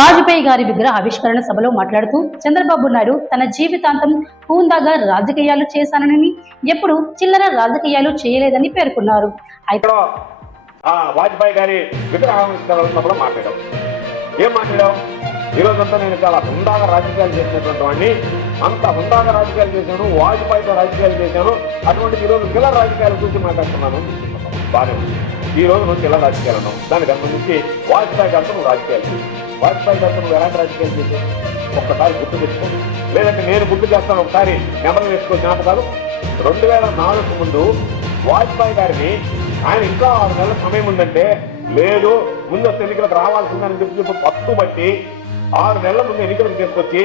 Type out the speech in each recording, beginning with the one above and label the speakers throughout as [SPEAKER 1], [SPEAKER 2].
[SPEAKER 1] వాజ్పేయి గారి విగ్రహ ఆవిష్కరణ సభలో మాట్లాడుతూ చంద్రబాబు నాయుడు తన జీవితాంతం హూందాగా రాజకీయాలు చేశానని ఎప్పుడు చిల్లర రాజకీయాలు చేయలేదని పేర్కొన్నారు. అయితే
[SPEAKER 2] ఇక్కడ ఆ వాజ్పేయి గారి విగ్రహావిష్కరణ సభలో మాట్లాడాం. ఏం మాట్లాడాం? ఈ రోజంతా నేను చాలా హుందాగా రాజకీయాలు చేసినటువంటి వాడిని. అంత హుందాగా రాజకీయాలు చేశాను వాజ్పేయితో రాజకీయాలు చేశాను. అటువంటి ఈ రోజు చిల్లర రాజకీయాల గురించి మాట్లాడుతున్నాను. బాగానే ఉంది. ఈ రోజు నువ్వు చిల్లర రాజకీయాలు అన్నావు దానికి సంబంధించి వాజ్పేయి గారితో నువ్వు రాజకీయాలు చేశాను వాజ్పేయి గారితో నువ్వు ఎలాంటి రాజకీయాలు చేసావు ఒక్కసారి గుర్తు తెచ్చుకో లేదంటే నేను గుర్తు చేస్తాను ఒకసారి. నెంబర్ వేసుకో జ్ఞాపకాలు. రెండు వేల నాలుగు ముందు వాజ్పేయి గారిని ఆయన ఇంకా ఆరు నెలల సమయం ఉందంటే లేదు ముందు ఎన్నికలకు రావాల్సిందని చెప్పి చెప్పి పట్టుబట్టి ఆరు నెలల ముందు ఎన్నికలకు తీసుకొచ్చి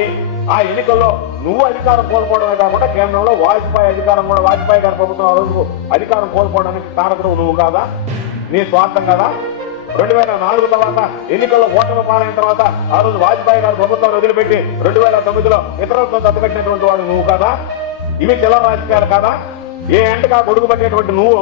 [SPEAKER 2] ఆ ఎన్నికల్లో నువ్వు అధికారం కోల్పోవడమే కాకుండా కేంద్రంలో వాజ్పేయి అధికారం కూడా వాజ్పేయి గారి ప్రభుత్వం ఆ రోజు అధికారం కోల్పోవడానికి కారకుడు నువ్వు కాదా? నీ స్వార్థం కదా? రెండు వేల నాలుగు తర్వాత ఎన్నికల్లో ఓటమి పాలైన తర్వాత ఆ రోజు వాజ్పేయి గారు ప్రభుత్వాన్ని వదిలిపెట్టి రెండు వేల తొమ్మిదిలో ఇతరులతో దత్తపెట్టినటువంటి వాడు నువ్వు కాదా? ఇవి చిల్లర రాజకీయాలు కాదా? ఏ ఎంటగా గొడుగు పట్టేటువంటి నువ్వు?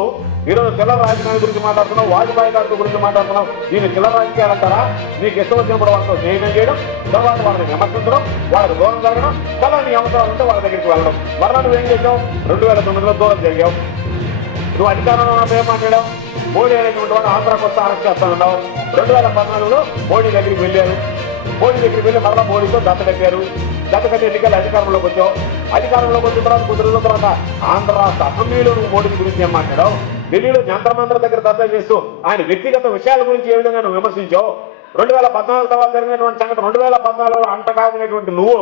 [SPEAKER 2] ఈరోజు చిల్లర రాజకీయాల గురించి మాట్లాడుతున్నావు వాజ్పేయి గారి గురించి మాట్లాడుతున్నావు. దీన్ని చిల్లర రాజకీయాలు అంటారా? నీకు ఇష్టం వచ్చినప్పుడు వాళ్ళతో స్నేహం చేయడం తర్వాత వాళ్ళని విమర్శించడం వాళ్ళకి దూరం జరగడం మళ్ళీ నీ అవసరాలు ఉంటే వాళ్ళ దగ్గరికి వెళ్ళడం. మరలా నువ్వేం చేసావు రెండు వేల తొమ్మిదిలో దూరం జరిగావు. నువ్వు అధికారంలో ఉన్నప్పుడు ఏం మాట్లాడావు. మోడీ అనేటువంటి వాడు ఆంధ్రాకు వస్తే అరెస్ట్ చేస్తానున్నావు రెండు వేల పద్నాలుగులో మోడీ దగ్గరికి వెళ్ళారు. మోడీ దగ్గరికి వెళ్ళి మరలా మోడీతో దత్త కట్టారు. దత్త కట్టి ఎన్నికలు అధికారంలోకి వచ్చావు. అధికారంలోకి వచ్చిన తర్వాత కొద్ది రోజుల తర్వాత ఆంధ్ర అసెంబ్లీలో నువ్వు మోడీ గురించి ఏం మాట్లాడావు? ఢిల్లీలో జంత్రమంత్ర దగ్గర దత్త చేస్తూ ఆయన వ్యక్తిగత విషయాల గురించి ఏ విధంగా నువ్వు విమర్శించావు? రెండు వేల పద్నాలుగు తర్వాత జరిగినటువంటి సంఘటన రెండు వేల పద్నాలుగులో అంటకాగినటువంటి నువ్వు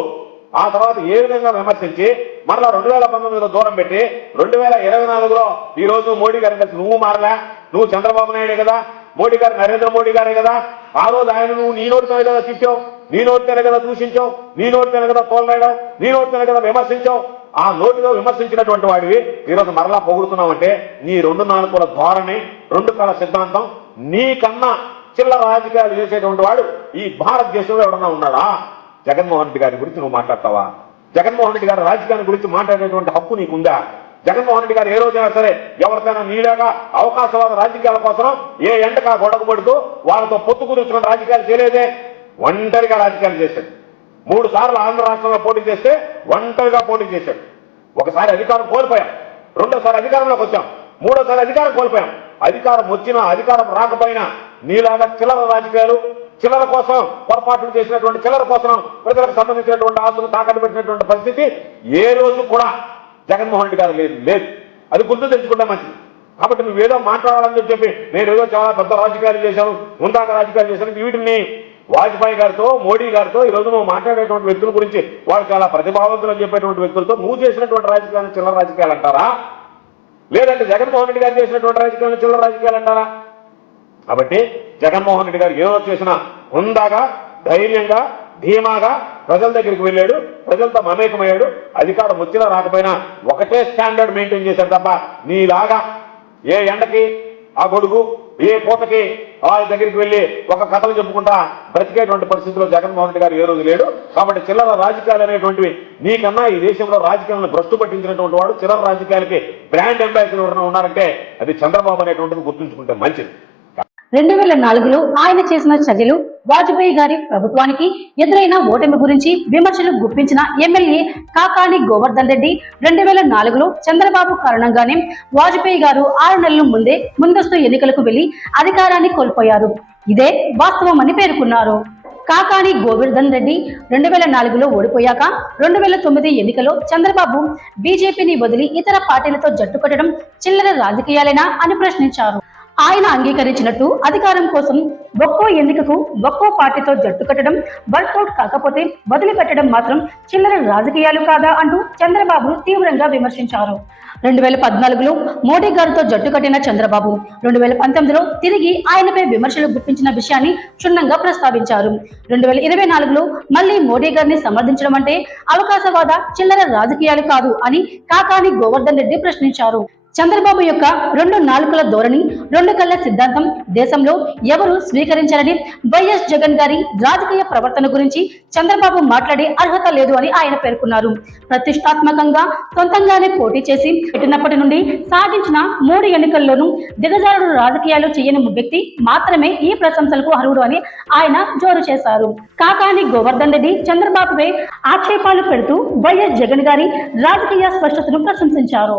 [SPEAKER 2] ఆ తర్వాత ఏ విధంగా విమర్శించి మరలా రెండు వేల పంతొమ్మిదిలో దూరం పెట్టి రెండు వేల ఇరవై నాలుగులో ఈ రోజు మోడీ గారిని కలిసి నువ్వు మారలా? నువ్వు చంద్రబాబు నాయుడే కదా మోడీ గారు నరేంద్ర మోడీ గారే కదా ఆ రోజు ఆయన నువ్వు నీ నోటితోనే కదా తిట్టావు నీ నోటితోనే కదా దూషించావు నీ నోటితోనే కదా తోలరాయడం నీ నోటితోనే కదా విమర్శించావు. ఆ నోటితో విమర్శించినటువంటి వాడివి. ఈరోజు మరలా పొగుడుతున్నావంటే నీ రెండు నాలుగుల ధోరణి రెండు కళ సిద్ధాంతం నీకన్నా చిల్లర రాజకీయాలు చేసేటువంటి వాడు ఈ భారతదేశంలో ఎవడన్నా ఉన్నాడా? జగన్మోహన్ రెడ్డి గారి గురించి నువ్వు మాట్లాడతావా? జగన్మోహన్ రెడ్డి గారి రాజకీయాన్ని గురించి మాట్లాడేటువంటి హక్కు నీకుందా? జగన్మోహన్ రెడ్డి గారు ఏ రోజైనా సరే ఎవరికైనా నీలాగా అవకాశవాద రాజకీయాల కోసం ఏ ఎండకా గొడవపడుతూ వాళ్ళతో పొత్తు కుదుర్చుకున్న రాజకీయాలు చేయలేదే. ఒంటరిగా రాజకీయాలు చేశాడు. మూడు సార్లు ఆంధ్ర రాష్ట్రంలో పోటీ చేస్తే ఒంటరిగా పోటీ చేశాడు. ఒకసారి అధికారం కోల్పోయాం. రెండోసారి అధికారంలోకి వచ్చాం. మూడోసారి అధికారం కోల్పోయాం. అధికారం వచ్చినా అధికారం రాకపోయినా నీలాగా చిల్లర రాజకీయాలు చిల్లర కోసం పొరపాట్లు చేసినటువంటి చిల్లర కోసం ప్రజలకు సంబంధించినటువంటి ఆస్తులు తాకట్టు పెట్టినటువంటి పరిస్థితి ఏ రోజు కూడా జగన్మోహన్ రెడ్డి గారు లేదు. లేదు. అది గుర్తు తెచ్చుకుంటాం మంచిది. కాబట్టి నువ్వేదో మాట్లాడాలని చెప్పి నేను ఏదో చాలా పెద్ద రాజకీయాలు చేశాను ముందాక రాజకీయాలు చేశాను వీటిని వాజ్పేయి గారితో మోడీ గారితో ఈ రోజు నువ్వు మాట్లాడేటువంటి వ్యక్తుల గురించి వాళ్ళు చాలా ప్రతిభావంతులు అని చెప్పేటువంటి వ్యక్తులతో నువ్వు చేసినటువంటి రాజకీయాలను చిల్లర రాజకీయాలు అంటారా? లేదంటే జగన్మోహన్ రెడ్డి గారు చేసినటువంటి రాజకీయాలను చిల్లర రాజకీయాలు అంటారా? కాబట్టి జగన్మోహన్ రెడ్డి గారు ఏదో చేసినా హుందాగా ధైర్యంగా ధీమాగా ప్రజల దగ్గరికి వెళ్ళాడు. ప్రజలతో మమేకమయ్యాడు. అధికారం వచ్చినా రాకపోయినా ఒకటే స్టాండర్డ్ మెయింటైన్ చేశాడు తప్ప నీలాగా ఏ ఎండకి ఆ గొడుగు ఏ పూటకి వాళ్ళ దగ్గరికి వెళ్ళి ఒక కథలు చెప్పుకుంటా బ్రతికేటువంటి పరిస్థితిలో జగన్మోహన్ రెడ్డి గారు ఏ రోజు లేడు. కాబట్టి చిల్లర రాజకీయాలు అనేటువంటివి నీకన్నా ఈ దేశంలో రాజకీయాలను భ్రష్టు పట్టించినటువంటి వాడు చిల్లర రాజకీయాలకి బ్రాండ్ అంబాసిడర్ ఎవరైనా ఉన్నారంటే అది చంద్రబాబు అనేటువంటిది గుర్తుంచుకుంటే మంచిది.
[SPEAKER 1] రెండు వేల నాలుగులో ఆయన చేసిన చర్యలు వాజ్పేయి గారి ప్రభుత్వానికి ఎదురైన ఓటమి గురించి విమర్శలు గుప్పించిన ఎమ్మెల్యే కాకాని గోవర్ధన్ రెడ్డి రెండు వేల నాలుగులో చంద్రబాబు కారణంగానే వాజ్పేయి గారు ఆరు నెలల ముందే ముందస్తు ఎన్నికలకు వెళ్ళి అధికారాన్ని కోల్పోయారు. ఇదే వాస్తవమని పేర్కొన్నారు. కాకాని గోవర్ధన్ రెడ్డి రెండు వేల నాలుగులో ఓడిపోయాక రెండు వేల తొమ్మిది ఎన్నికలో చంద్రబాబు బీజేపీని వదిలి ఇతర పార్టీలతో జట్టు కట్టడం చిల్లర రాజకీయాలేనా అని ప్రశ్నించారు. ఆయన అంగీకరించినట్టు అధికారం కోసం ఒక్కో ఎన్నికకు ఒక్కో పార్టీతో జట్టు కట్టడం వర్కౌట్ కాకపోతే వదిలిపెట్టడం మాత్రం చిల్లర రాజకీయాలు కాదా అంటూ చంద్రబాబు తీవ్రంగా విమర్శించారు. రెండు వేల పద్నాలుగులో మోడీ గారితో జట్టు కట్టిన చంద్రబాబు రెండు వేల పంతొమ్మిదిలో తిరిగి ఆయనపై విమర్శలు గుప్పించిన విషయాన్ని క్షుణ్ణంగా ప్రస్తావించారు. రెండు వేల ఇరవై నాలుగులో మళ్ళీ మోడీ గారిని సమర్థించడం అంటే అవకాశవాద చిల్లర రాజకీయాలు కాదు అని కాకాని గోవర్ధన్ రెడ్డి ప్రశ్నించారు. చంద్రబాబు యొక్క రెండు నాలుకల ధోరణి రెండు కళ్ళ సిద్ధాంతం దేశంలో ఎవరు స్వీకరించారని వైఎస్ జగన్ గారి రాజకీయ ప్రవర్తన గురించి చంద్రబాబు మాట్లాడే అర్హత లేదు అని ఆయన పేర్కొన్నారు. ప్రతిష్టాత్మకంగా సొంతంగానే పోటీ చేసి పెట్టినప్పటి నుండి సాధించిన మూడు ఎన్నికల్లోనూ దిగజారుడు రాజకీయాలు చేయని వ్యక్తి మాత్రమే ఈ ప్రశంసలకు అర్హుడు అని ఆయన జోరు చేశారు. కాకాని గోవర్ధన్ రెడ్డి చంద్రబాబుపై ఆక్షేపాలు పెడుతూ వైఎస్ జగన్ గారి రాజకీయ స్పష్టతను ప్రశంసించారు.